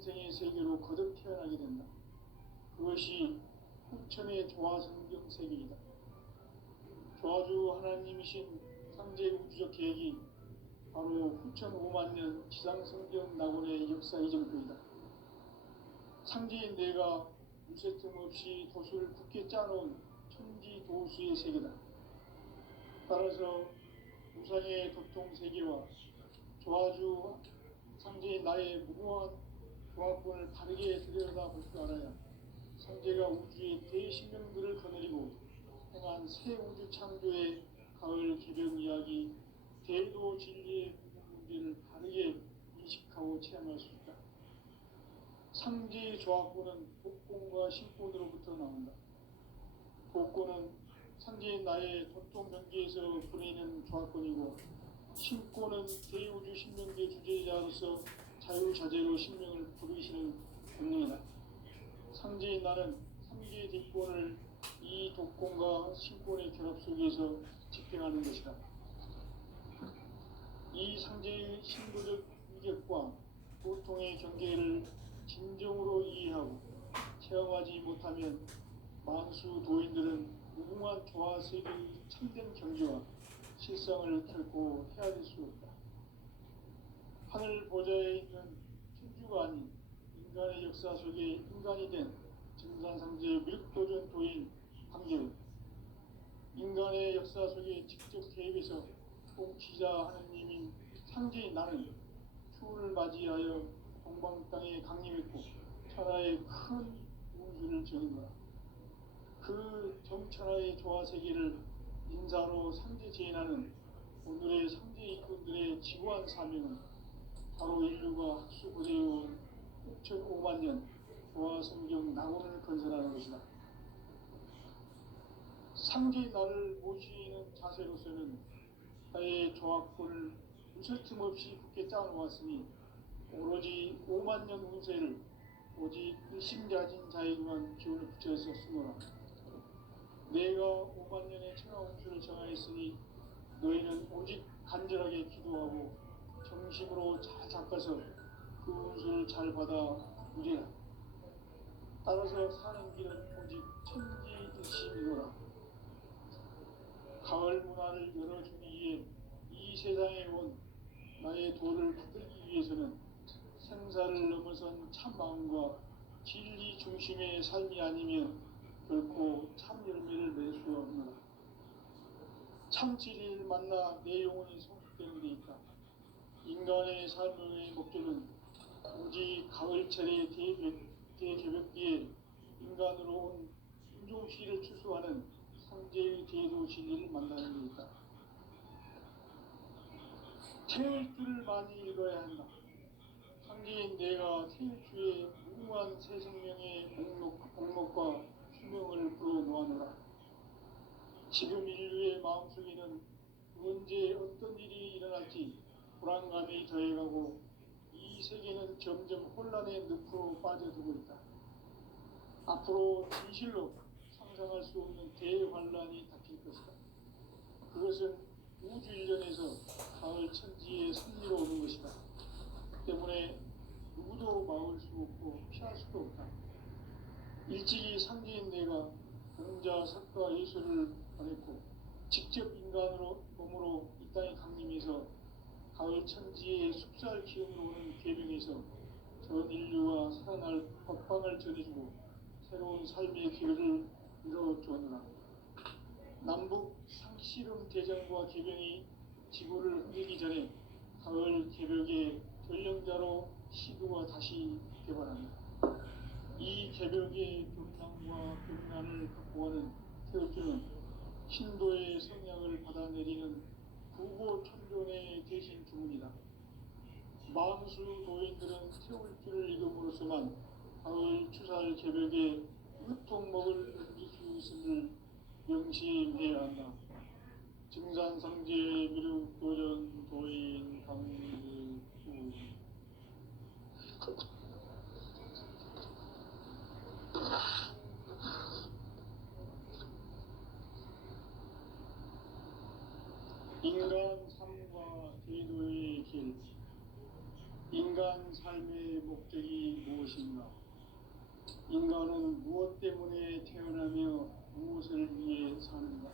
영생의 세계로 거듭 태어나게 된다. 그것이 후천의 조화성경 세계이다. 조화주 하나님이신 상제 우주적 계획이 바로 후천 5만 년 지상성경 낙원의 역사 이정표이다. 상제인 내가 무쇠틈 없이 도수를 굳게 짜놓은 천지 도수의 세계다. 따라서 우상의 도통 세계와 조화주 상제인 나의 무고한 조화권을 바르게 들여다볼 줄 알아야 상제가 우주의 대신명들을 거느리고 행한 새 우주 창조의 가을 개벽 이야기, 대도 진리의 문제를 바르게 인식하고 체험할 수 있다. 상제의 조화권은 복권과 신권으로부터 나온다. 복권은 상제인 나의 도통 경계에서 보내는 조화권이고, 신권은 대우주 신명계 주제자로서 자유자재로 신명을 부르시는 권능이다. 상제인 나는 3개의 뒷권을 이 독권과 신권의 결합 속에서 집행하는 것이다. 이 상제의 신도적 위격과 보통의 경계를 진정으로 이해하고 체험하지 못하면 만수 도인들은 무궁한 조화세계의 참된 경지와 실상을 결코 헤아릴 수 없다. 하늘 보좌에 있는 천주가 아닌 인간의 역사 속에 인간이 된 증산상제의 밀도전 도인 황제는 인간의 역사 속에 직접 개입해서 통치자 하느님인 상제인 나는 추운을 맞이하여 동방 땅에 강림했고 천하의 큰 우주를 저는 거라. 그 정천하의 조화세계를 인사로 상제 제인하는 오늘의 상제 일꾼들의 지구한 사명은 바로 인류가 학수고대해온 6,500만 년 조화성경 낙원을 건설하는 것이다. 상제인 나를 모시는 자세로서는 나의 조화권을 무술 틈 없이 굳게 짜놓았으니 오로지 5만 년 운세를 오직 일심가진 자에게만 기운을 붙여서 쓰노라. 내가 5만 년의 천하 운수를 정하였으니 너희는 오직 간절하게 기도하고 정심으로 잘 닦아서 그 운수를 잘 받아 누리라. 따라서 사는 길은 오직 천지일심이노라. 가을 문화를 열어주기 위해 이 세상에 온 나의 도를 붙들기 위해서는 생사를 넘어선 참마음과 진리 중심의 삶이 아니면 결코 참 열매를 낼 수 없노라. 참 진리를 만나 내 영혼이 성숙되는 데 있다. 인간의 삶의 목적은 오직 가을철의 대개벽기에 인간으로 온 인종시를 추수하는 상제의 대도 진리를 만나는 데 있다. 태울 줄을 많이 읽어야 한다. 상제인 내가 태울주의 무궁한 새 생명의 목록과 수명을 불어놓아노라. 지금 인류의 마음속에는 언제 어떤 일이 일어날지 불안감이 더해가고 이 세계는 점점 혼란의 늪으로 빠져들고 있다. 앞으로 진실로 상상할 수 없는 대환란이 닥칠 것이다. 그것은 우주 일전에서 가을 천지의 섭리로 오는 것이다. 때문에 누구도 막을 수 없고 피할 수도 없다. 일찍이 상제인 내가 공자, 석가, 예수를 보냈고 직접 인간으로 몸으로 이 땅에 강림해서 가을 천지의 숲살 기운으로 오는 계명에서 전 인류가 살아날 법방을 전해주고 새로운 삶의 기회를 이뤄주었노라. 남북 상씨름 대전과 계명이 지구를 흔들기 전에 가을 개벽의 전령자로 시도가 다시 개발한다. 이 개벽의 경랑과 경란을 극복하는 태울주는 신도의 성향을 받아내리는 부고천존의 대신 주문이다. 만수 도인들은 태울주를 읽음으로써만 가을 추살 개벽에 으통먹을 넘길 수 있음을 명심해야 한다. 증산상제 미륵도전 도인 강일구 인간 삶과 제도의 길. 인간 인간 삶의 목적이 무엇인가? 인간은 무엇 때문에 태어나며 무엇을 위해 사는가?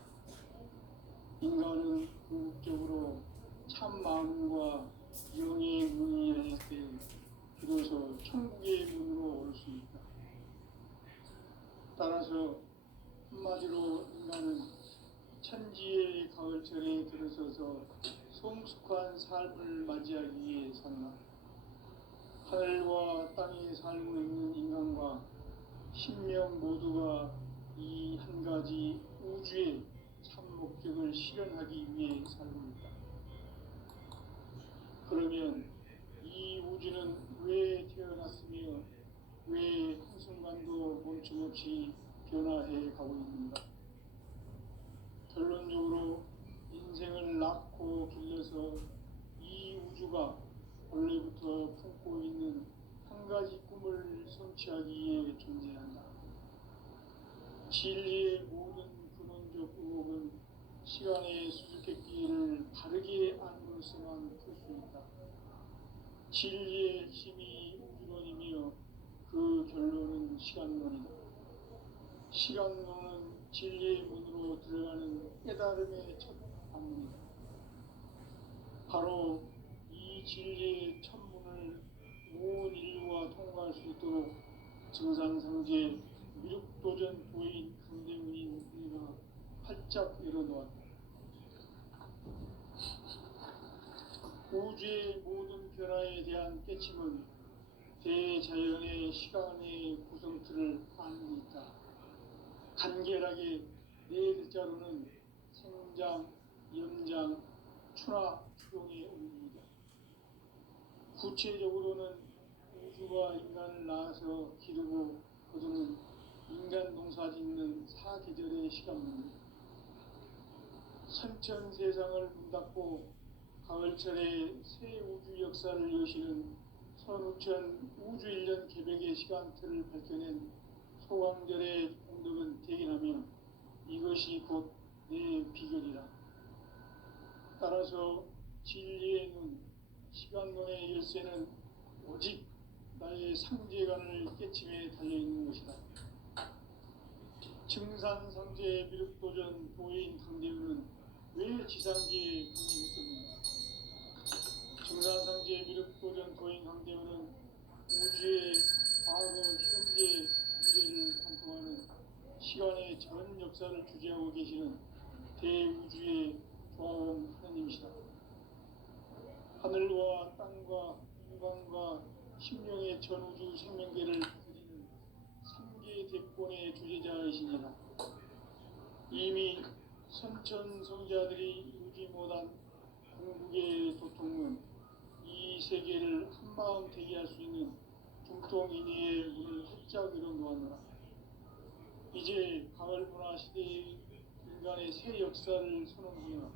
인간은 궁극적으로 참 마음과 영의 문이 열릴 때 비로소 천국의 문으로 올 수 있다. 따라서 한마디로 인간은 천지의 가을철에 들어서서 성숙한 삶을 맞이하기 위해 산다. 하늘과 땅에 살고 있는 인간과 신명 모두가 이 한 가지 우주의 참 목적을 실현하기 위해 살고 있다. 그러면 이 우주는 왜 태어났으며 왜 한순간도 멈춤없이 변화해 가고 있는가? 결론적으로 인생을 낳고 길러서 이 우주가 원래부터 품고 있는 한 가지 꿈을 성취하기 위해 존재한다. 진리의 모든 근원적 의혹은 시간의 수수께끼를 바르게 안으로서만 풀 수 있다. 진리의 핵심이 우주론이며 그 결론은 시간론이다. 시간론은 진리의 문으로 들어가는 깨달음의 첫 방문이다. 바로 이 진리의 천문을 온 인류가 통과할 수 있도록 증상상제 미륵도전 도인 강대문인 우리가 활짝 열어놓았다. 우주의 모든 변화에 대한 깨침은 대자연의 시간의 구성틀을 아는 있다. 간결하게 네 글자로는 생장, 염장, 추나 추동의 의미이다. 구체적으로는 우주가 인간을 낳아서 기르고 거두는 인간 농사 짓는 사계절의 시간입니다. 선천 세상을 문닫고 가을철에 새 우주 역사를 여시는 선우천 우주 1년 개백의 시간틀을 밝혀낸 소강절의 공덕은 대견하며 이것이 곧 내 비결이라. 따라서 진리의 눈, 시간론의 열쇠는 오직 나의 상제관을 깨침에 달려있는 것이다. 증산상제 미륵도전 도인 강대우는 왜 지상계에 강림했었는가? 증산상제 미륵도전 도인 강대우는 우주의 과거, 현재, 미래를 관통하는 시간의 전 역사를 주재하고 계시는 대우주의 조화원 하나님이시다. 하늘과 땅과 인간과 심령의 전우주 생명계를 다스리는 3계 대권의 주제자이시니라. 이미 선천성자들이 이루지 못한 궁극의 도통은 이 세계를 한마음 되게 할 수 있는 중통인의의 문을 활짝 열어놓았노라. 이제 가을 문화 시대의 인간의 새 역사를 선언하노라.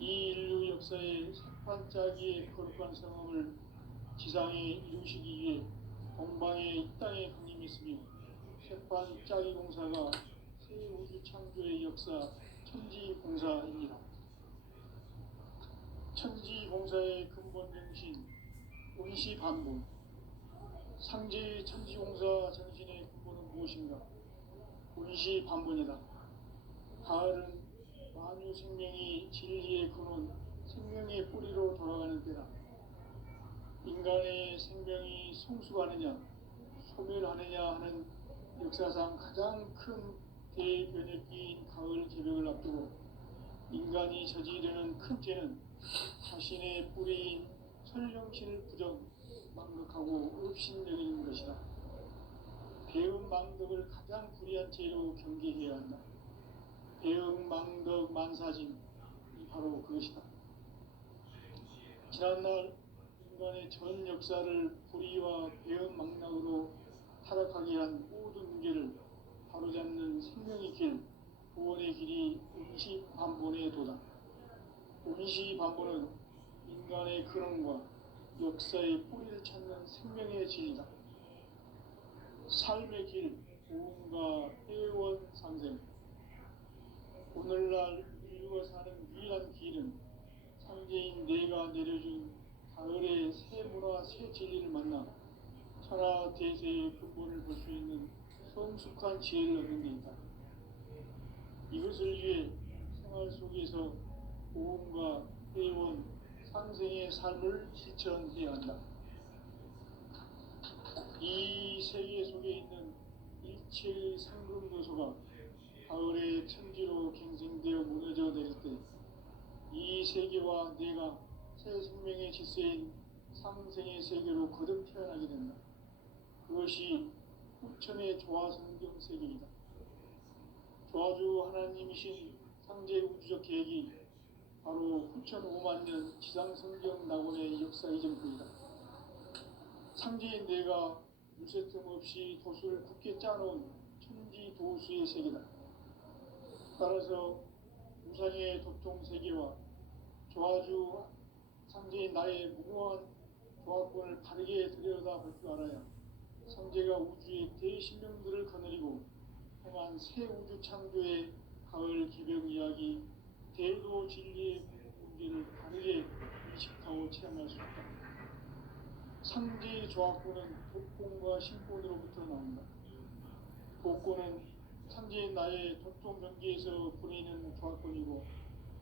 이 인류 역사의 새판짜기의 거룩한 성험을 지상에 이루시기 위해 동방의 이 땅에 강림했으며 새판짜기 공사가 새 우주 창조의 역사 천지공사입니다. 천지공사의 근본 정신 운시반본. 상제의 천지공사 정신의 근본은 무엇인가? 운시반본이다. 가을은 만유 생명이 진리의 근원, 생명의 뿌리로 돌아가는 때다. 인간의 생명이 성숙하느냐, 소멸하느냐 하는 역사상 가장 큰 대변혁기인 가을 개벽을 앞두고 인간이 저지르는 큰 죄는 자신의 뿌리인 설령신을 부정, 망극하고 업신여기는 것이다. 배운 망덕을 가장 불의한 죄로 경계해야 한다. 배응 망덕 만사진이 바로 그것이다. 지난날 인간의 전 역사를 불의와 배응 망락으로 타락하게 한 모든 문제를 바로잡는 생명의 길, 구원의 길이 운시반본의 도다. 운시반본은 인간의 근원과 역사의 뿌리를 찾는 생명의 진리다. 삶의 길, 고음과 회원상생. 오늘날 인류가 사는 유일한 길은 상제인 내가 내려준 가을의 새 문화 새 진리를 만나 천하 대세의 근본을 볼 수 있는 성숙한 지혜를 얻는 데 있다. 이것을 위해 생활 속에서 보험과 회원, 상생의 삶을 실천해야 한다. 이 세계 속에 있는 일체의 상금 요소가 가을의 천지로 갱생되어 무너져 내릴 때 이 세계와 내가 새 생명의 질서인 상생의 세계로 거듭 태어나게 된다. 그것이 후천의 조화성경 세계이다. 조화주 하나님이신 상제 우주적 계획이 바로 후천 5만 년 지상성경 낙원의 역사 이전부이다. 상제인 내가 물새틈 없이 도수를 굳게 짜놓은 천지 도수의 세계다. 따라서 우상의 도통 세계와 조화주 상제인 나의 무궁한 조화권을 바르게 들여다볼 줄 알아야 상제가 우주의 대신령들을 거느리고 행한 새 우주 창조의 가을 기병 이야기, 대도 진리의 문제를 바르게 인식하고 체험할 수 있다. 상제의 조화권은 독권과 신권으로부터 나온다. 독권은 상제인 나의 도통 경계에서 보내는 조화권이고,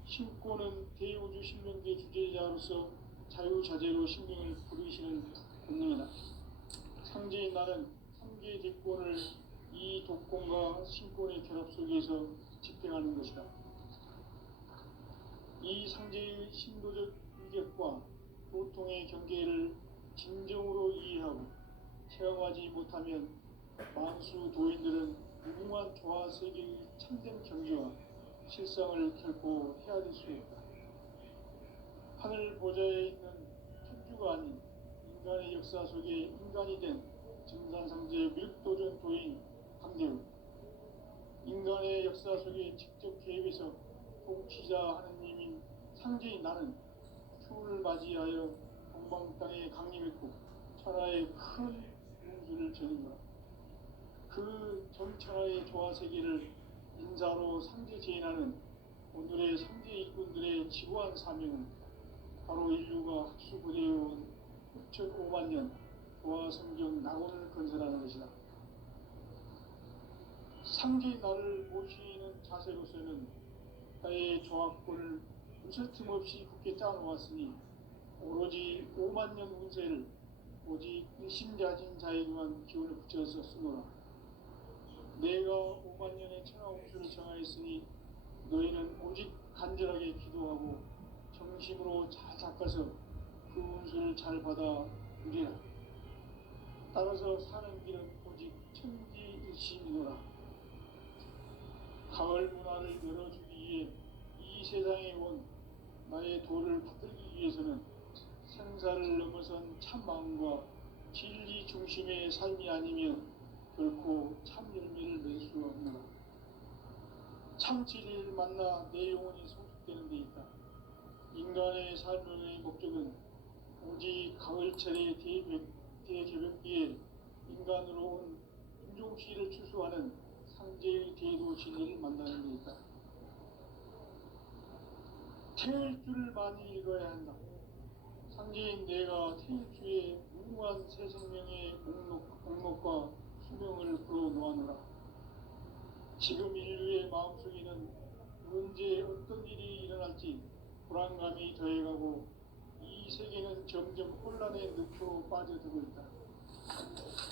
신권은 대우주 신명계 주제자로서 자유자재로 신명을 부르시는 본능이다. 상제인 나는 상계 대권을 이 독권과 신권의 결합 속에서 집행하는 것이다. 이 상제의 신도적 위격과 도통의 경계를 진정으로 이해하고 체험하지 못하면 만수 도인들은 무궁한 조화 세계의 참된 경지와 실상을 결코 헤아릴 수 없다. 하늘 보좌에 있는 천주가 아닌 인간의 역사 속에 인간이 된 증산상제 밀도전 도인 강대우, 인간의 역사 속에 직접 개입해서 통치자 하느님인 상제인 나는 추운을 맞이하여 동방 땅에 강림했고 천하의 큰 용수를 전인노라. 그 전천하의 조화 세계를 인사로 상제 제인하는 오늘의 상제 일꾼들의 지구한 사명은 바로 인류가 학수부대해온 6,5만 년 조화 성경 낙원을 건설하는 것이다. 상제인 나를 모시는 자세로서는 나의 조화권을 무설틈 없이 굳게 짜놓았으니 오로지 5만 년 운세를 오직 일심자진 자에게만 기운을 붙여서 쓰노라. 내가 5만 년의 천하 운수를 정하였으니 너희는 오직 간절하게 기도하고 정심으로 잘 닦아서 그 운수를 잘 받아 누리라. 따라서 사는 길은 오직 천지일심이노라. 가을 문화를 열어주기 위해 이 세상에 온 나의 도를 붙들기 위해서는 생사를 넘어선 참 마음과 진리 중심의 삶이 아니면 결코 참 열매를 맺을 수 없노라. 참 진리를 만나 내 영혼이 성숙되는 데 있다. 인간의 삶의 목적은 오직 가을철의 대개벽기에 인간으로 온 인종시를 추수하는 상제의 대도 진리를 만나는 데 있다. 태일 줄을 많이 읽어야 한다. 상제인 내가 태일주의 무궁한 새 생명의 목록과 수명을 불어놓아노라. 지금 인류의 마음속에는 언제 어떤 일이 일어날지 불안감이 더해가고 이 세계는 점점 혼란의 늪으로 빠져들고 있다.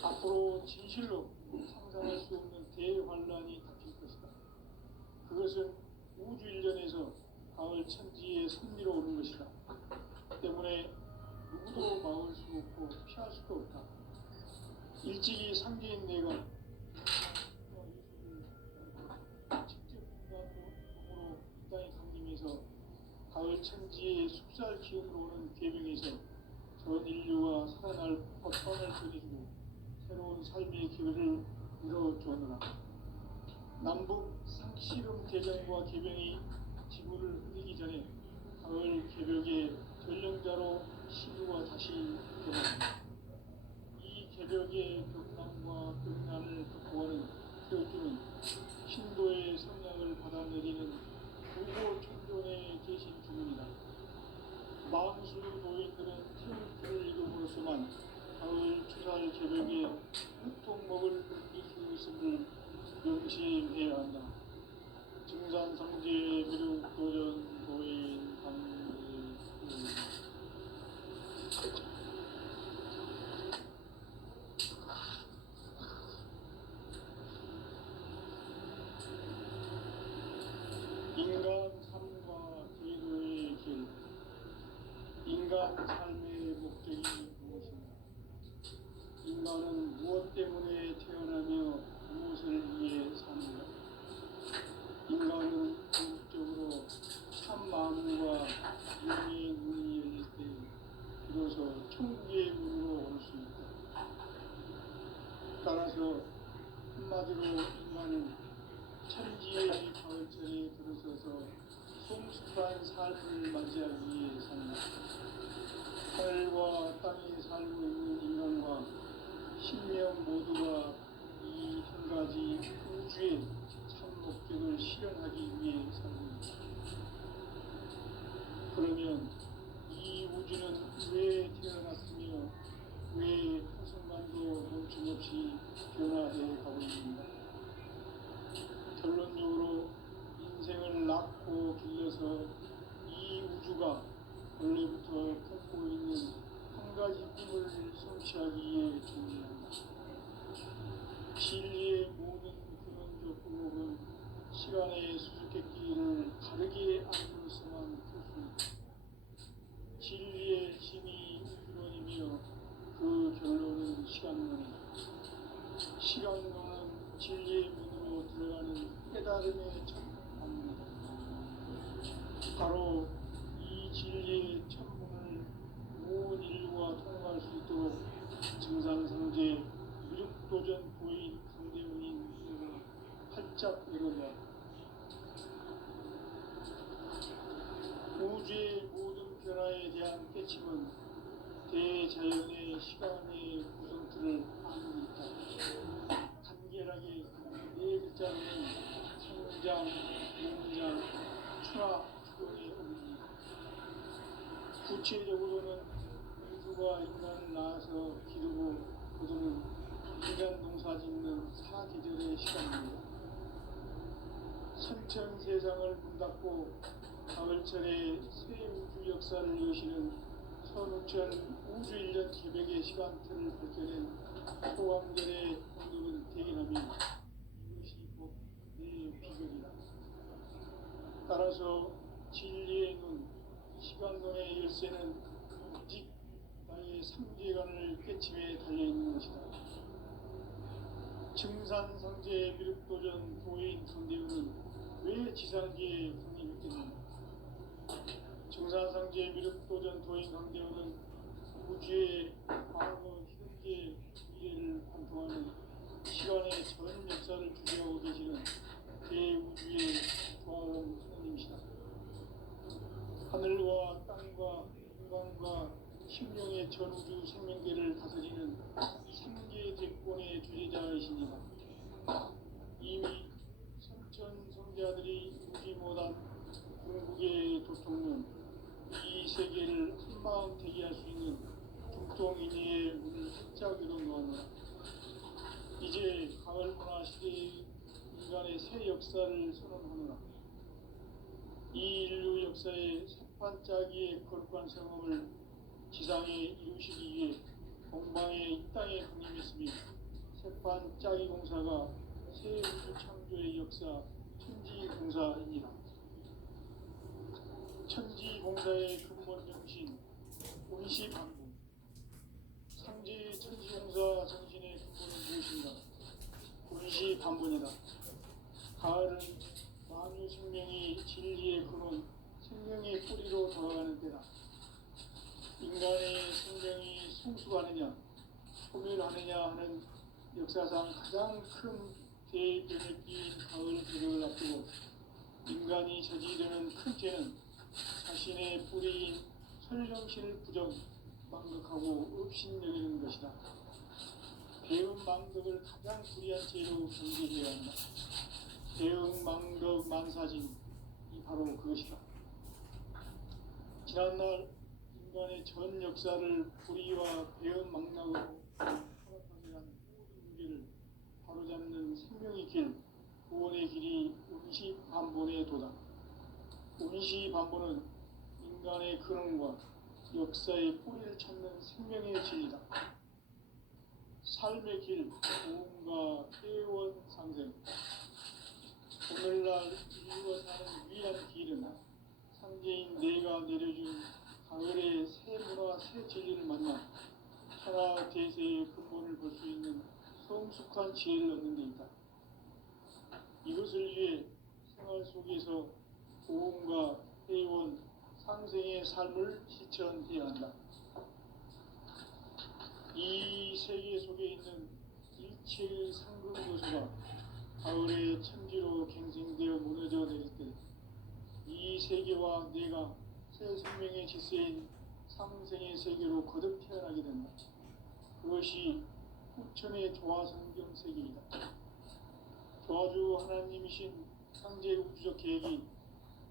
앞으로 진실로 상상할 수 없는 대환란이 닥칠 것이다. 그것은 우주 일련에서 가을 천지의 섭리로 오는 것이다. 때문에 누구도 막을 수 없고 피할 수도 없다. 일찍이 상제인 내가 직접 인간으로 이 땅에 강림해서 가을 천지의 숲살 기운으로 오는 계명에서 전 인류가 살아날 법선을 전해주고 새로운 삶의 기회를 이뤄주었노라. 남북 상씨름 대전과 개병이 지구를 흔들기 전에 가을 개벽의 전령자로 시구가 다시 일어납니다. 이 개벽의 격난과 극난을 극복하는 태어주는 신도의 성량을 받아내리는 구고 천존에 계신 주문이다. 망수 노인들은 태울기를 이름으로서만 가을 추살 개벽에 흑통목을 느낄 수 있음을 명심해야 한다. 증산상제 미륵도전 도인 강례 인간 삶과 제도의 길. 인간 삶의 목적이 무엇인가? 인간은 무엇 때문에 태어나며 무엇을 위해 사는가? 인간은 궁극적으로 참 마음과 영의 문이 열릴 때 비로소 천국의 문으로 올 수 있다. 따라서 한마디로 인간은 천지의 가을철에 들어서서 성숙한 삶을 맞이하기 위해 산다. 하늘과 땅에 살고 있는 인간과 신명 모두가 이 한 가지 우주의 참 목적을 실현하기 위해 산다. 그러면 이 우주는 왜 태어났으며 왜 한순간도 멈춤없이 변화해 가고 있는가? 결론적으로 인생을 낳고 길러서 이 우주가 원래부터 품고 있는 한 가지 꿈을 성취하기 위해 존재한다. 진리의 모든 근원적 의목은 시간의 수수께끼를 다르게 알고서만 풀 수 있다. 진리의 힘이 근원이며 그 결론은 시간론이다. 시간론은 진리의 문으로 들어가는 깨달음의 첫 방문이다. 바로 이 진리의 천문을 온 인류가 통과할 수 있도록 증산상제 미륵도전 도인 강대훈이 눈을 활짝 열어야 우주의 모든 변화에 대한 깨침은 대자연의 시간의 구성틀을 안고 있다. 간결하게 네 글자로는 성장, 용장, 추락, 추동의 의미입니다. 구체적으로는 우주가 인간을 낳아서 기르고 그들은 인간 농사 짓는 사계절의 시간입니다. 선천 세상을 문닫고 가을철에 새 우주 역사를 여시는 선우천 우주 1년 개벽의 시간틀을 밝혀낸 소강절의 오늘은 대인하며 이것이 곧 내 비결이다. 따라서 진리의 눈, 시간론의 열쇠는 오직 나의 삼계관을 깨침에 달려있는 것이다. 증산상제 미륵도전 도인 강대훈은 왜 지상계에 강림했겠는가? 증산상제 미륵도전 도인 강대훈은 우주의 과거, 현재, 미래를 관통하는 시간의 전 역사를 주재하고 계시는 대우주의 조화원 하나님이시다. 하늘과 땅과 인간과 심령의 전우주 생명계를 다스리는 삼계 대권의 주재자이십니다. 이미 선천 성자들이 무지 못한 궁극의 도통은 이 세계를 한마음 대기할 수 있는 중통인의 문을 활짝 열어놓았노라. 이제 가을 문화 시대의 인간의 새 역사를 선언하노라. 이 인류 역사의 새판짜기의 거룩한 성험을 지상에 이루시기 위해 공방에 이 땅에 강림했으며 새판짜기 공사가 새 우주 창조의 역사 천지공사입니다. 천지공사의 근본 정신 온시반복. 상제 천지공사 정신의 근본은 무엇인가? 온시반복이다. 가을은 만유 생명이 진리의 근원, 생명의 뿌리로 돌아가는 때다. 인간의 생명이 성숙하느냐, 소멸하느냐 하는 역사상 가장 큰 대변을 띈 가을 개벽을 앞두고 인간이 저지르는 큰 죄는 자신의 뿌리인 설령신을 부정, 망극하고 업신여기는 것이다. 배움 망덕을 가장 불의한 죄로 경계해야 한다. 배움 망덕 만사진, 이 바로 그것이다. 지난날 인간의 전 역사를 불의와 배은망락으로 타락하게 한 모든 무게를 바로잡는 생명의 길, 구원의 길이 운시반본에 도다. 운시반본은 인간의 근원과 역사의 뿌리를 찾는 생명의 진리다. 삶의 길, 도움과 회원상생. 오늘날 인류가 사는 위한 길은 상제인 내가 내려준 가을의 새 문화, 새 진리를 만나 천하 대세의 근본을 볼 수 있는 성숙한 지혜를 얻는 데 있다. 이것을 위해 생활 속에서 도움과 회원, 상생의 삶을 실천해야 한다. 이 세계 속에 있는 일체의 상근교수가 가을의 천지로 갱생되어 무너져 내릴 때 이 세계와 내가 새 생명의 질서인 상생의 세계로 거듭 태어나게 된다. 그것이 후천의 조화성경 세계이다. 조화주 하나님이신 상제 우주적 계획이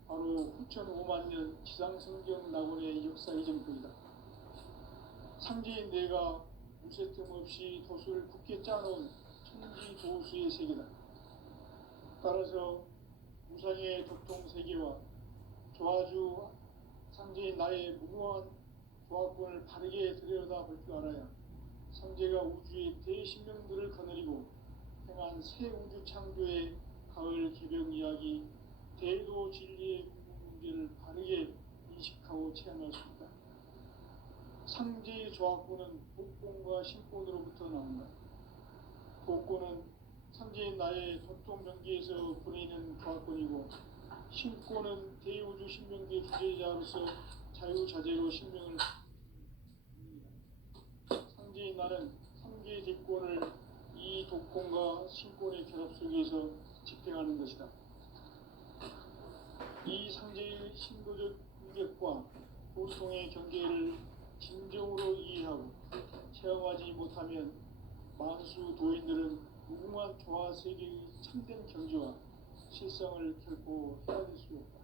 바로 후천 5만 년 지상성경 낙원의 역사 이전부이다. 상제인 내가 무쇠틈 없이 도수를 굳게 짜놓은 천지 조수의 세계다. 따라서 무상의 도통 세계와 조화주 상제인 나의 무궁한 조화권을 바르게 들여다볼 줄 알아야 상제가 우주의 대신명들을 거느리고 행한 새 우주 창조의 가을 개벽 이야기, 대도 진리의 궁극 문제를 바르게 인식하고 체험할 수 있다. 상제의 조화권은 복권과 신권으로부터 나온다. 복권은 상제인 나의 도통 명기에서 보내는 조화권이고, 신권은 대우주 신명기의 주제자로서 자유자재로 신명을 상제인 나는 상계의 대권을 이 독권과 신권의 결합 속에서 집행하는 것이다. 이 상제의 신도적 인격과 보통의 경계를 진정으로 이해하고 체험하지 못하면 만수 도인들은 무궁한 조화 세계의 참된 경지와 실성을 결코 헤아릴 수 없다.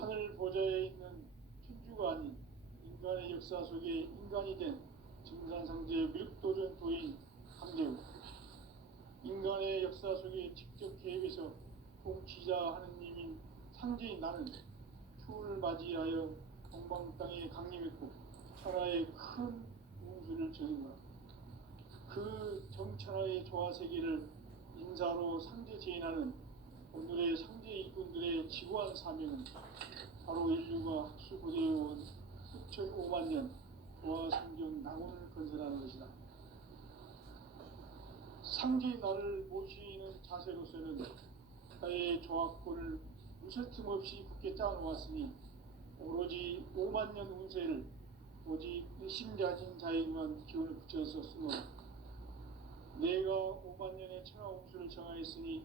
하늘 보좌에 있는 천주가 아닌 인간의 역사 속에 인간이 된 증산상제 밀도전 도인 강제우, 인간의 역사 속에 직접 개입해서 통치자 하느님인 상제인 나는 추을 맞이하여 동방 땅에 강림했고 천하의 큰 운수를 정한 거라. 그 정천하의 조화 세계를 인사로 상제 제인하는 오늘의 상제 일꾼들의 지구한 사명은 바로 인류가 학수고대해온 6,5만 년 조화 성경 낙원을 건설하는 것이다. 상제인 나를 모시는 자세로서는 나의 조화권을 무쇠틈 없이 굳게 짜놓았으니 오로지 5만 년 운세를 오직 일심가진 자에게만 기운을 붙여서 쓰노라. 내가 5만 년의 천하 운수를 정하였으니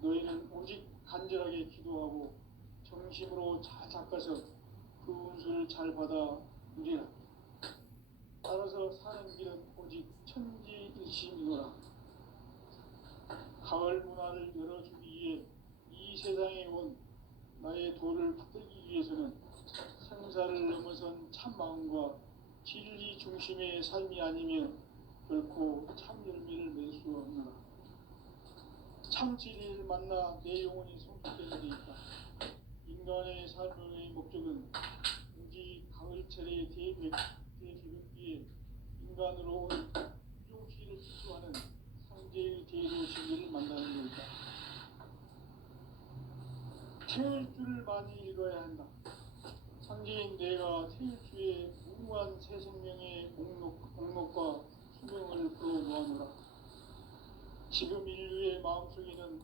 너희는 오직 간절하게 기도하고 정심으로 잘 닦아서 그 운수를 잘 받아 누리라. 따라서 사는 길은 오직 천지일심이노라. 가을 문화를 열어주기 위해 이 세상에 온 나의 도를 받들기 위해서는 생사를 넘어선 참마음과 진리 중심의 삶이 아니면 결코 참 열매를 맺을 수 없노라. 참 진리를 만나 내 영혼이 성숙되는 데 있다. 인간의 삶의 목적은 오직 가을철의 대개벽기에 인간으로 온 유종시를 추구하는 상제의 대도 진리를 만나는 것이다. 태일주를 많이 읽어야 한다. 상제인 내가 태일주의 무궁한 새 생명의 목록과 수명을 풀어모아노라. 지금 인류의 마음속에는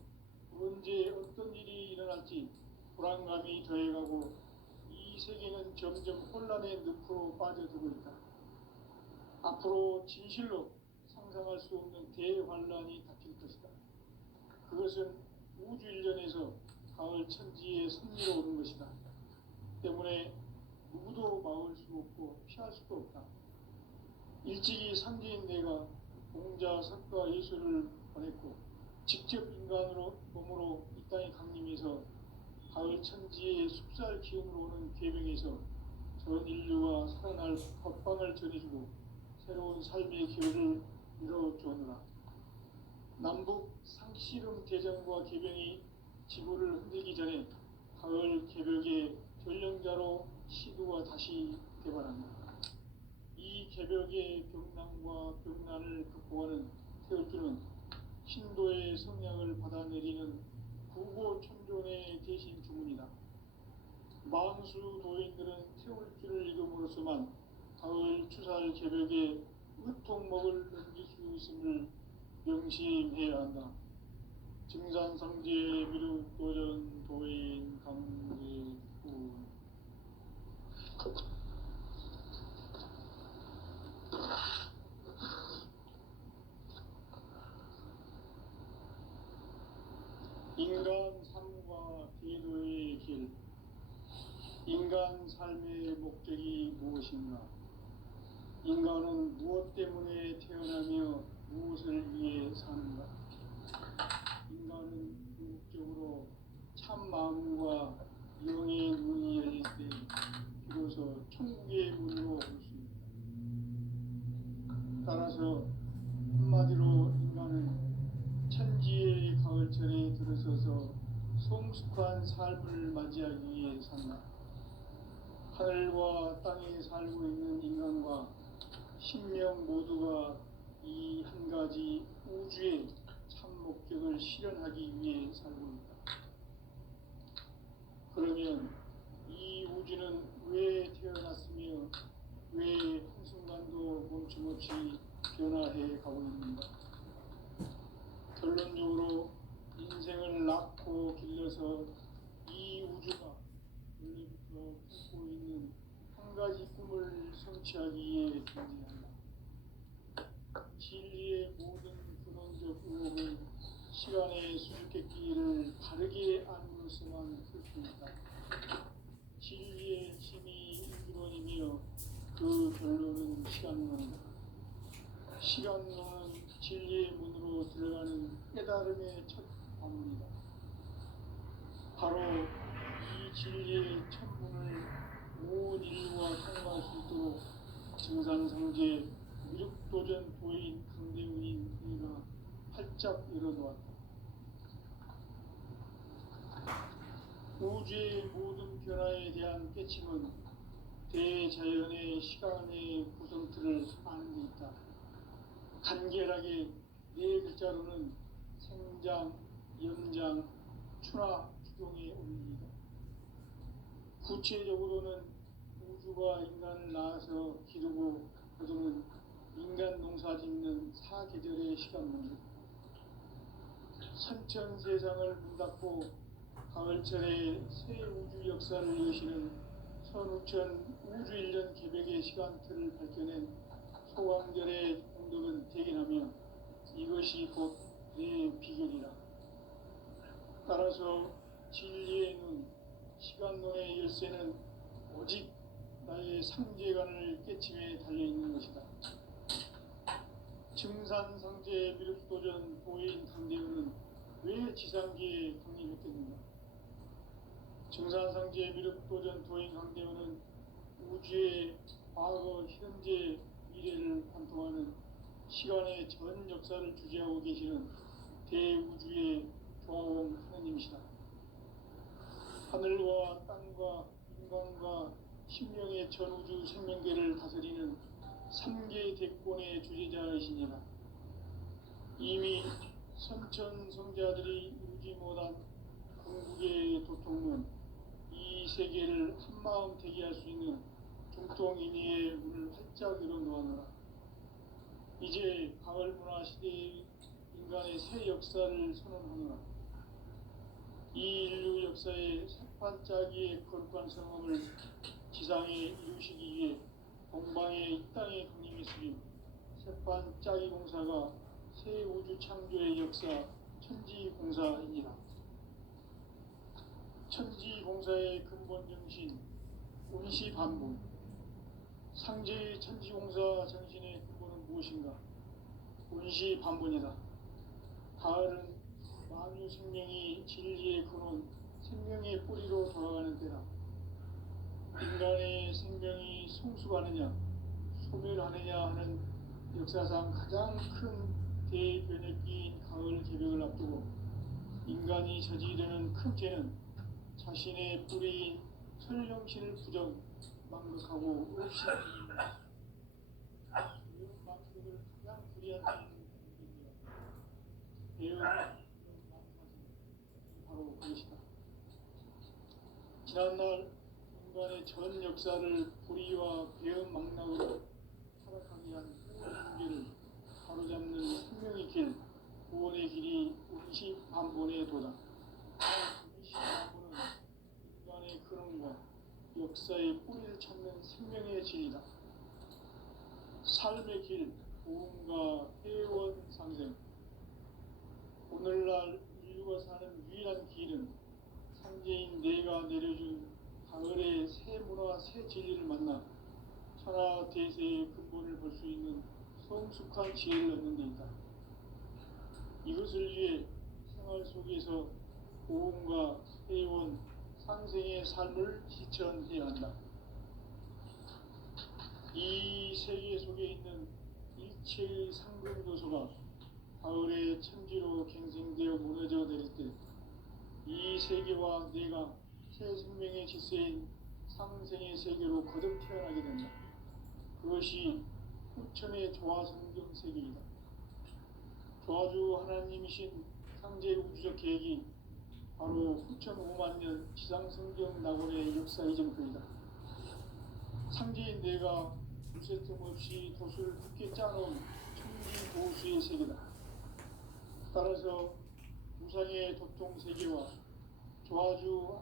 언제 어떤 일이 일어날지 불안감이 더해가고 이 세계는 점점 혼란의 늪으로 빠져들고 있다. 앞으로 진실로 상상할 수 없는 대환란이 닥칠 것이다. 그것은 우주 일련에서 가을 천지의 섭리로 오는 것이다. 때문에 누구도 막을 수 없고 피할 수도 없다. 일찍이 상제인 내가 공자, 석가, 예수를 보냈고 직접 인간으로 몸으로 이 땅에 강림해서 가을 천지의 숲살 기운으로 오는 계명에서 전 인류가 살아날 법방을 전해주고 새로운 삶의 기회를 이뤄주느라. 남북 상씨름 대전과 개병이 지구를 흔들기 전에 가을 개벽의 전령자로 시도가 다시 개발합니다. 이 개벽의 병난과 병난을 극복하는 태울주는 신도의 성량을 받아내리는 구고천존의 대신 주문이다. 망수 도인들은 태울주를 읽음으로써만 가을 추살 개벽의 으통목을 넘길 수 있음을 명심해야 한다. 증산상제 미륵도전 도인 강제군. 인간 삶과 기도의 길. 인간 삶의 목적이 무엇인가? 인간은 무엇 때문에 태어나며 무엇을 위해 사는가? 인간은 궁극적으로 참 마음과 영의 문이 열릴 때 비로소 천국의 문으로 올 수 있다. 따라서 한마디로 인간은 천지의 가을철에 들어서서 성숙한 삶을 맞이하기 위해 산다. 하늘과 땅에 살고 있는 인간과 신명 모두가 이 한 가지 우주의 참 목적을 실현하기 위해 살고 있다. 그러면 이 우주는 왜 태어났으며 왜 한순간도 멈춤없이 변화해 가고 있는가? 결론적으로 인생을 낳고 길러서 이 우주가 원래부터 품고 있는 한 가지 꿈을 성취하기 위해 존재한다. 진리의 모든 근원적 의혹을 시간의 수수께끼를 바르게 안으로서만 풀 수 있다. 진리의 힘이 인기론이며 그 결론은 시간론이다. 시간론은 진리의 문으로 들어가는 깨달음의 첫 관문이다. 바로 이 진리의 첫 문을 온 인류가 통과할 수 있도록 증산상제 미륵도전 도인 강대훈인 그이가 활짝 열어놓았다. 우주의 모든 변화에 대한 깨침은 대자연의 시간의 구성틀을 아는 데 있다. 간결하게 네 글자로는 생장, 연장, 추나 추동의 원리이다. 구체적으로는 우주가 인간을 낳아서 기르고 거두는 인간 농사 짓는 사계절의 시간문이다. 선천 세상을 문 닫고 가을철에 새 우주 역사를 여시는 선우천 우주 1년 개벽의 시간틀을 밝혀낸 소강절의 공덕은 대견하며 이것이 곧 내 비결이라. 따라서 진리의 눈, 시간론의 열쇠는 오직 나의 상제관을 깨침에 달려있는 것이다. 증산상제 미륵도전 도인 강대훈은 왜 지상계에 강림했겠는가? 증산상제 미륵도전 도인 강대훈은 우주의 과거, 현재, 미래를 관통하는 시간의 전 역사를 주재하고 계시는 대우주의 조화원 하느님이시다. 하늘과 땅과 인간과 신명의 전우주 생명계를 다스리는 3계 대권의 주재자이시니라. 이미 선천 성자들이 이루지 못한 궁극의 도통문, 이 세계를 한마음 되게 할 수 있는 중통인의의 문을 활짝 열어놓았노라. 이제 가을 문화 시대의 인간의 새 역사를 선언하노라. 이 인류 역사의 새판짜기의 거룩한 성함을 지상에 이루시기 위해 동방의 이 땅에 강림했으니 새판짜기 공사가 새 우주 창조의 역사 천지공사이니라. 천지공사의 근본 정신 운시반분. 상제의 천지공사 정신의 근본은 무엇인가? 운시반분이다. 가을은 만유 생명이 진리의 근원, 생명의 뿌리로 돌아가는 때다. 인간의 생명이 성숙하느냐 소멸하느냐 하는 역사상 가장 큰 대변혁기인 가을 개벽을 앞두고 인간이 저지르는 큰 죄는 자신의 뿌리인 설령신을 부정 망각하고 없이 망각을 가장 불이한 죄입니다. 바로 그것이다. 지난날 인간의 전 역사를 불의와 배은망락으로 타락하게 한 문제를 바로잡는 생명의 길, 구원의 길이 운시반본에 도다. 운시반본은 인간의 근원과 역사의 뿌리를 찾는 생명의 진리다. 삶의 길, 구원과 회원 상생. 오늘날 인류가 사는 유일한 길은 상제인 내가 내려준 가을의 새 문화, 새 진리를 만나 천하 대세의 근본을 볼 수 있는 성숙한 지혜를 얻는 데 있다. 이것을 위해 생활 속에서 고음과 회원, 상생의 삶을 실천해야 한다. 이 세계 속에 있는 일체의 상금 요소가 가을의 천지로 갱생되어 무너져 내릴 때 이 세계와 내가 새 생명의 질서인 상생의 세계로 거듭 태어나게 된다. 그것이 후천의 조화성경 세계이다. 조화주 하나님이신 상제 우주적 계획이 바로 후천 5만년 지상성경 낙원의 역사 이정표이다. 상제인 내가 물새 틈 없이 도수를 굳게 짜놓은 천지 도수의 세계다. 따라서 무상의 도통 세계와 조화주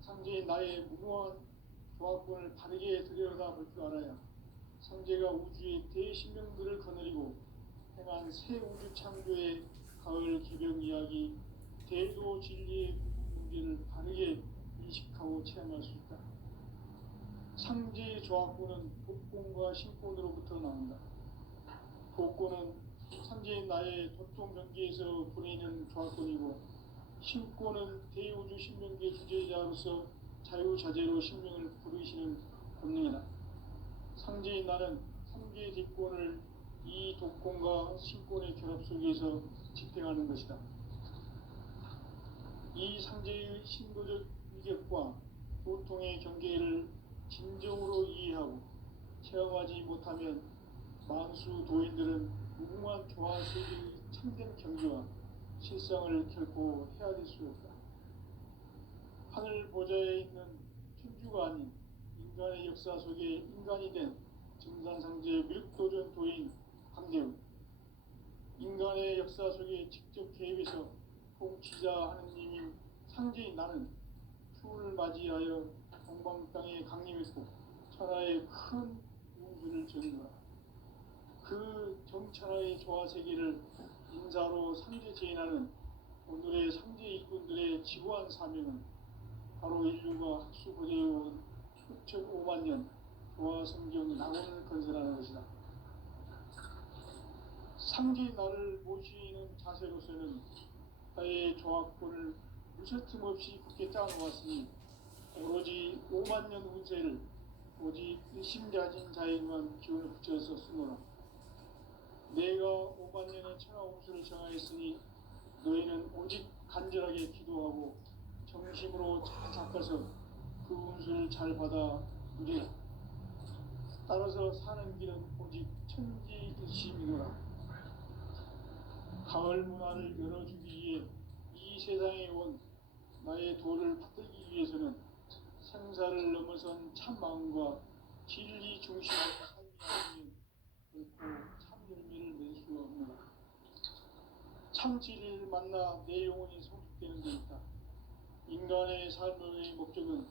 상제인 나의 무궁한 조화권을 바르게 들여다볼 줄 알아야 상제가 우주의 대신명들을 거느리고 행한 새 우주 창조의 가을 개벽 이야기, 대도 진리의 문제를 바르게 인식하고 체험할 수 있다. 상제의 조화권은 복권과 신권으로부터 나온다. 복권은 상제인 나의 도통 경계에서 보내는 조화권이고, 신권은 대우주 신명계 주제자로서 자유자재로 신명을 부르시는 권능이다. 상제인 나는 상계 대권을 이 독권과 신권의 결합 속에서 집행하는 것이다. 이 상제의 신도적 위격과 보통의 경계를 진정으로 이해하고 체험하지 못하면 만수 도인들은 무궁한 조화 세계의 참된 경지와 실상을 결코 헤아릴 수 없다. 하늘 보좌에 있는 천주가 아닌 인간의 역사 속에 인간이 된 증산상제 밀도전 도인 강재우, 인간의 역사 속에 직접 개입해서 통치자 하느님인 상제인 나는 추운을 맞이하여 동방 땅에 강림했고 천하의 큰 운수를 전거라. 그 정천하의 조화 세계를 인사로 상제 제인하는 오늘의 상제 일꾼들의 지구한 사명은 바로 인류가 학수고대해온 수천 5만년 조화 성경 낙원을 건설하는 것이다. 상제의 나를 모시는 자세로서는 나의 조화권을 무쇠틈 없이 굳게 짜놓았으니 오로지 5만년 운세를 오직 일심자진 자에게만 기운을 붙여서 쓰노라. 내가 5만년의 천하 운수를 정하였으니 너희는 오직 간절하게 기도하고 정심으로 잘 닦아서 그 운수를 잘 받아 누리라. 따라서 사는 길은 오직 천지일심이노라. 가을 문화를 열어주기 위해 이 세상에 온 나의 도를 받들기 위해서는 생사를 넘어선 참 마음과 진리 중심의 삶이 아니면 결코 참 열매를 낼 수 없노라. 참 진리를 만나 내 영혼이 성숙되는 데 있다. 인간의 삶의 목적은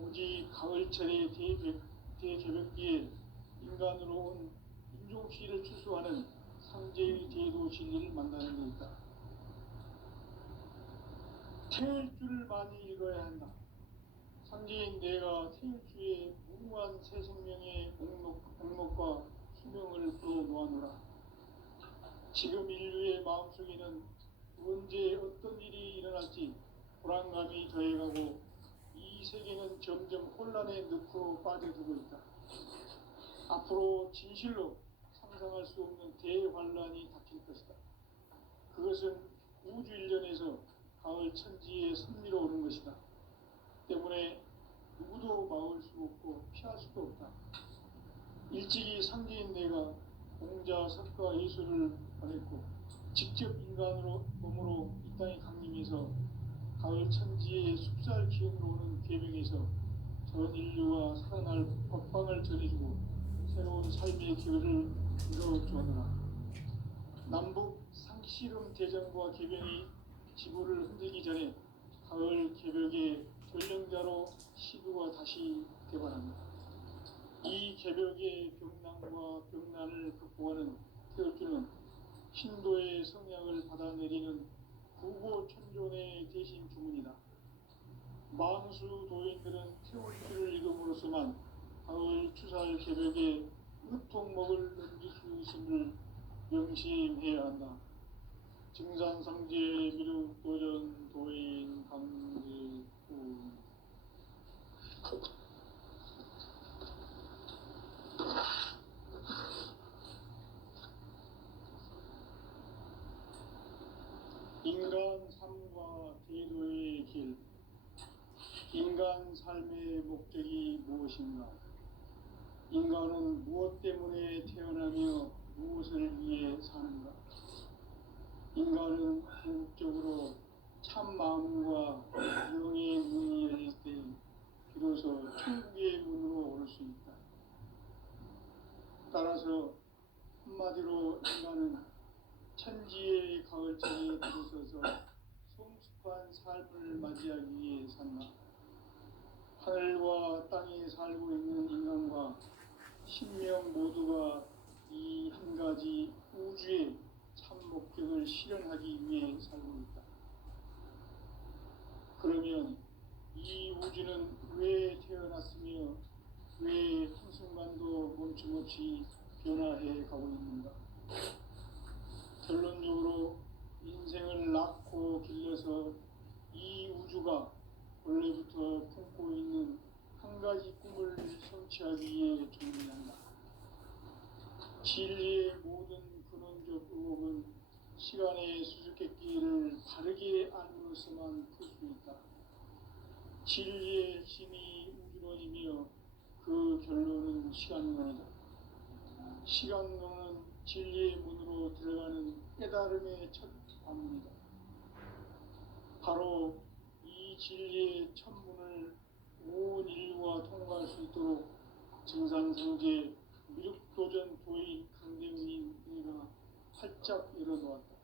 오직 가을철의 대개벽기에 인간으로 온 인종시를 추수하는 상제의 대도 진리를 만나는 데 있다. 태일주를 많이 읽어야 한다. 상제인 내가 태일주의 무궁한 새 생명의 목록과 수명을 풀어놓아노라. 지금 인류의 마음속에는 언제 어떤 일이 일어날지 불안감이 더해가고 이 세계는 점점 혼란의 늪으로 빠져들고 있다. 앞으로 진실로 상상할 수 없는 대환란이 닥칠 것이다. 그것은 우주 일련에서 가을 천지에 선미로 오는 것이다. 때문에 누구도 막을 수 없고 피할 수도 없다. 일찍이 상제인 내가 공자, 석가, 예수를 보냈고 직접 인간으로 몸으로 이 땅에 강림해서 가을 천지의 숲살 기운으로 오는 계명에서 전 인류와 살아날 법방을 전해주고 새로운 삶의 기회를 이뤄주었노라. 남북 상씨름 대전과 개병이 지구를 흔들기 전에 가을 개벽의 전령자로 시구가 다시 개발합니다. 이 개벽의 병난과 병난을 극복하는 태울주는 신도의 성약을 받아내리는 구고천존의 대신 주문이다. 망수 도인들은 태울주를 읽음으로써만 가을 추살 개벽의 으통목을 넘길 수 있음을 명심해야 한다. 증산상제 미륵도전 도인 강제구 인간 삶과 대도의 길. 인간 삶의 목적이 무엇인가? 인간은 무엇 때문에 태어나며 무엇을 위해 사는가? 인간은 궁극적으로 참 마음과 영의 문이 열릴 때 비로소 천국의 문으로 오를 수 있다. 따라서 한마디로 인간은 천지의 가을철에 들어서서 성숙한 삶을 맞이하기 위해 산다. 하늘과 땅에 살고 있는 인간과 신명 모두가 이 한 가지 우주의 참 목적을 실현하기 위해 살고 있다. 그러면 이 우주는 왜 태어났으며 왜 한순간도 멈춤없이 변화해 가고 있는가? 결론적으로 인생을 낳고 길러서 이 우주가 원래부터 품고 있는 한 가지 꿈을 성취하기 위해 존재한다. 진리의 모든 근원적 의혹은 시간의 수수께끼를 바르게 알므로서만 풀 수 있다. 진리의 핵심이 우주론이며 그 결론은 시간론이다. 시간론은 진리의 문으로 들어가는 깨달음의 첫 관문이다. 바로 이 진리의 첫 문을 온 인류가 통과할 수 있도록 증산상제 미륵도전 도인 강대문이가 활짝 열어놓았다.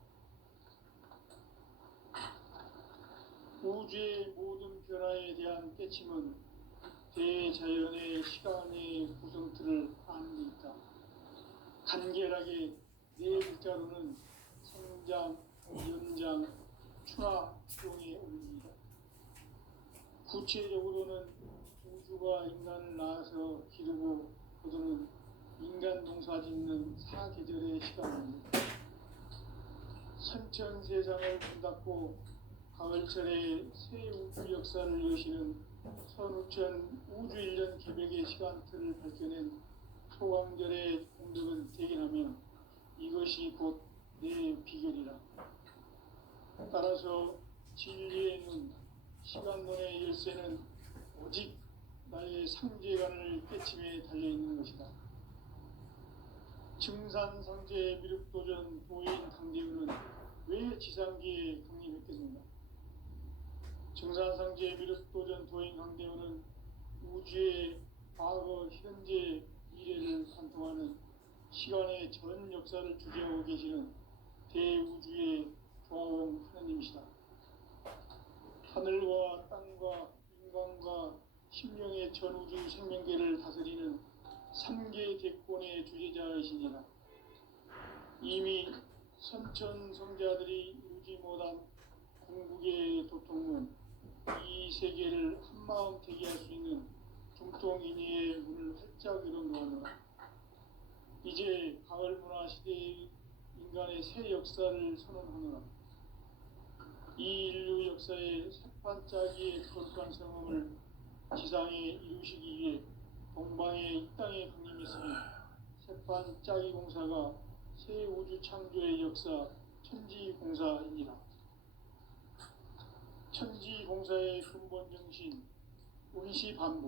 우주의 모든 변화에 대한 깨침은 대자연의 시간의 구성틀을 아는 데 있다. 간결하게 네 글자로는 성장, 연장, 추나 추동에 올립니다. 구체적으로는 우주가 인간을 낳아서 기르고 거두는 인간 농사 짓는 사계절의 시간입니다. 선천세상을 문 닫고 가을철에 새 우주 역사를 여시는 선우천 우주일년 개벽의 시간틀을 밝혀낸 소강절의 공덕은 대견하며 이것이 곧 내 비결이라. 따라서 진리의 눈, 시간론의 열쇠는 오직 나의 상제관을 깨침에 달려있는 것이다. 증산상제 미륵도전 도인 강대우는 왜 지상기에 강림했겠는가? 증산상제 미륵도전 도인 강대우는 우주의 과거, 현재, 미래를 관통하는 시간의 전 역사를 주재하고 계시는 대우주의 조화원 하느님이시다. 하늘과 땅과 인간과 심령의 전우주 생명계를 다스리는 삼계 대권의 주제자이시니라. 이미 선천성자들이 이루지 못한 궁극의 도통문, 이 세계를 한마음 되게 할 수 있는 중통인의의 문을 활짝 열어놓으노라. 이제 가을 문화 시대의 인간의 새 역사를 선언하노라. 이 인류 역사의 새반짝이의 거룩한 성음을 지상에 이루시기 위해 동방에 이 땅에 강림했으며 새판 짜기 공사가 새 우주 창조의 역사 천지 공사이니라. 천지 공사의 근본 정신 운시 반복